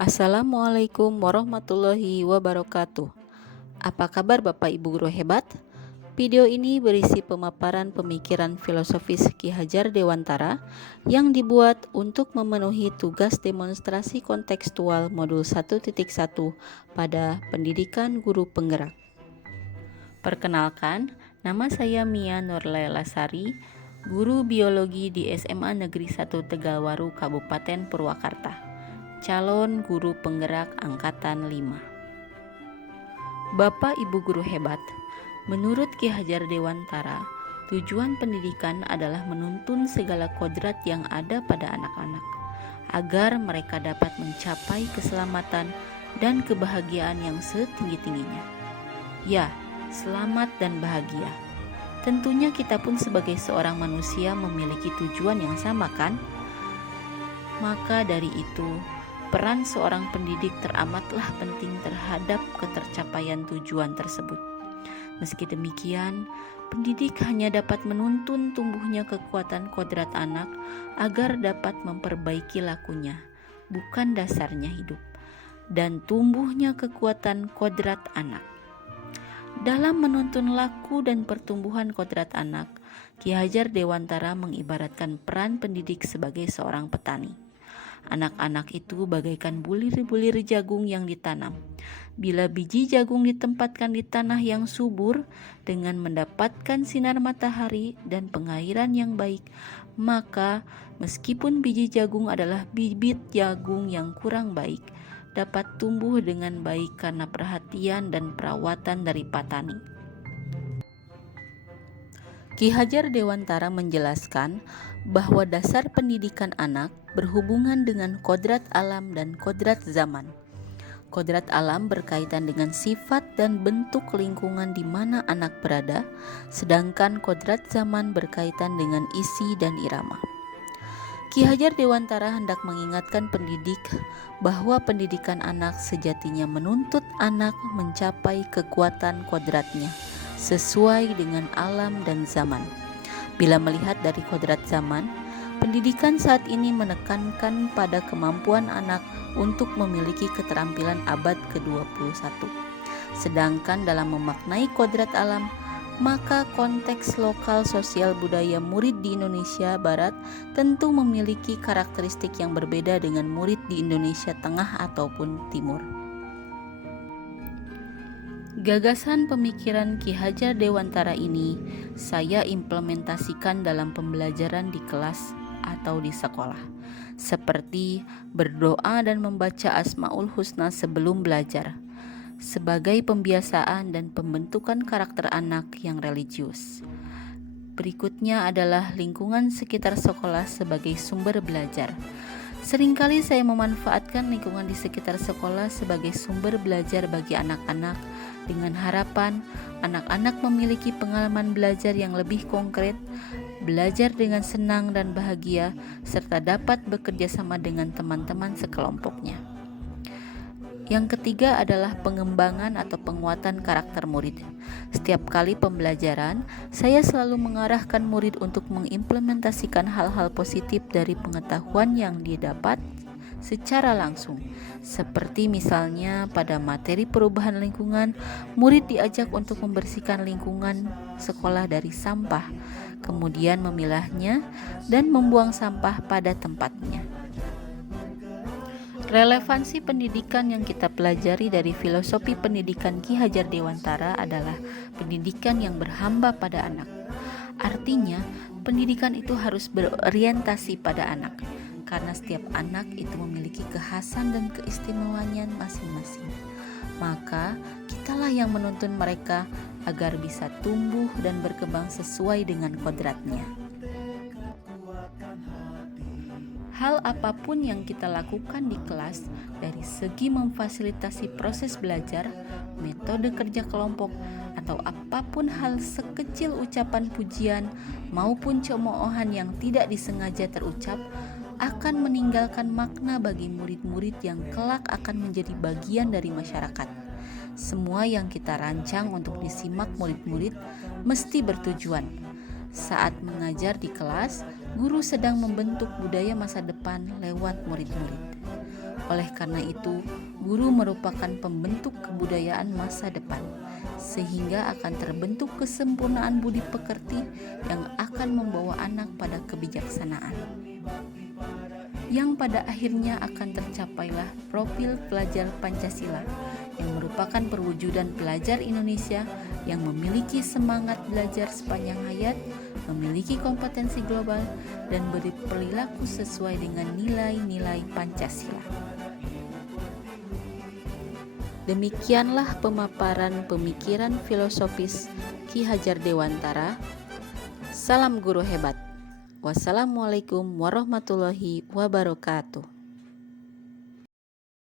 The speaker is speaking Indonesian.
Assalamualaikum warahmatullahi wabarakatuh. Apa kabar Bapak Ibu guru hebat? Video ini berisi pemaparan pemikiran filosofis Ki Hajar Dewantara yang dibuat untuk memenuhi tugas demonstrasi kontekstual modul 1.1 pada pendidikan guru penggerak. Perkenalkan, nama saya Mia Nurlaila Sari, guru biologi di SMA Negeri 1 Tegalwaru, Kabupaten Purwakarta. Calon guru penggerak angkatan 5. Bapak Ibu guru hebat, menurut Ki Hajar Dewantara, tujuan pendidikan adalah menuntun segala kodrat yang ada pada anak-anak agar mereka dapat mencapai keselamatan dan kebahagiaan yang setinggi-tingginya. Ya, selamat dan bahagia. Tentunya kita pun sebagai seorang manusia memiliki tujuan yang sama, kan? Maka dari itu, peran seorang pendidik teramatlah penting terhadap ketercapaian tujuan tersebut. Meski demikian, pendidik hanya dapat menuntun tumbuhnya kekuatan kodrat anak agar dapat memperbaiki lakunya, bukan dasarnya hidup, dan tumbuhnya kekuatan kodrat anak. Dalam menuntun laku dan pertumbuhan kodrat anak, Ki Hajar Dewantara mengibaratkan peran pendidik sebagai seorang petani. Anak-anak itu bagaikan bulir-bulir jagung yang ditanam. Bila biji jagung ditempatkan di tanah yang subur dengan mendapatkan sinar matahari dan pengairan yang baik, maka meskipun biji jagung adalah bibit jagung yang kurang baik, dapat tumbuh dengan baik karena perhatian dan perawatan dari petani. Ki Hajar Dewantara menjelaskan bahwa dasar pendidikan anak berhubungan dengan kodrat alam dan kodrat zaman. Kodrat alam berkaitan dengan sifat dan bentuk lingkungan di mana anak berada, sedangkan kodrat zaman berkaitan dengan isi dan irama. Ki Hajar Dewantara hendak mengingatkan pendidik bahwa pendidikan anak sejatinya menuntut anak mencapai kekuatan kodratnya sesuai dengan alam dan zaman. Bila melihat dari kodrat zaman, pendidikan saat ini menekankan pada kemampuan anak untuk memiliki keterampilan abad ke-21. Sedangkan dalam memaknai kodrat alam, maka konteks lokal sosial budaya murid di Indonesia Barat tentu memiliki karakteristik yang berbeda dengan murid di Indonesia Tengah ataupun Timur. Gagasan pemikiran Ki Hajar Dewantara ini saya implementasikan dalam pembelajaran di kelas atau di sekolah, seperti berdoa dan membaca Asmaul Husna sebelum belajar, sebagai pembiasaan dan pembentukan karakter anak yang religius. Berikutnya adalah lingkungan sekitar sekolah sebagai sumber belajar. Seringkali saya memanfaatkan lingkungan di sekitar sekolah sebagai sumber belajar bagi anak-anak dengan harapan anak-anak memiliki pengalaman belajar yang lebih konkret, belajar dengan senang dan bahagia, serta dapat bekerja sama dengan teman-teman sekelompoknya. Yang ketiga adalah pengembangan atau penguatan karakter murid. Setiap kali pembelajaran, saya selalu mengarahkan murid untuk mengimplementasikan hal-hal positif dari pengetahuan yang didapat secara langsung. Seperti misalnya pada materi perubahan lingkungan, murid diajak untuk membersihkan lingkungan sekolah dari sampah, kemudian memilahnya dan membuang sampah pada tempatnya. Relevansi pendidikan yang kita pelajari dari filosofi pendidikan Ki Hajar Dewantara adalah pendidikan yang berhamba pada anak. Artinya, pendidikan itu harus berorientasi pada anak, karena setiap anak itu memiliki kekhasan dan keistimewaannya masing-masing. Maka, kitalah yang menuntun mereka agar bisa tumbuh dan berkembang sesuai dengan kodratnya. Hal apapun yang kita lakukan di kelas, dari segi memfasilitasi proses belajar, metode kerja kelompok, atau apapun hal sekecil ucapan pujian maupun cemoohan yang tidak disengaja terucap, akan meninggalkan makna bagi murid-murid yang kelak akan menjadi bagian dari masyarakat. Semua yang kita rancang untuk disimak murid-murid mesti bertujuan. Saat mengajar di kelas, guru sedang membentuk budaya masa depan lewat murid-murid. Oleh karena itu, guru merupakan pembentuk kebudayaan masa depan, sehingga akan terbentuk kesempurnaan budi pekerti yang akan membawa anak pada kebijaksanaan, yang pada akhirnya akan tercapailah profil pelajar Pancasila yang merupakan perwujudan pelajar Indonesia yang memiliki semangat belajar sepanjang hayat, memiliki kompetensi global, dan berperilaku sesuai dengan nilai-nilai Pancasila. Demikianlah pemaparan pemikiran filosofis Ki Hajar Dewantara. Salam guru hebat. Wassalamualaikum warahmatullahi wabarakatuh.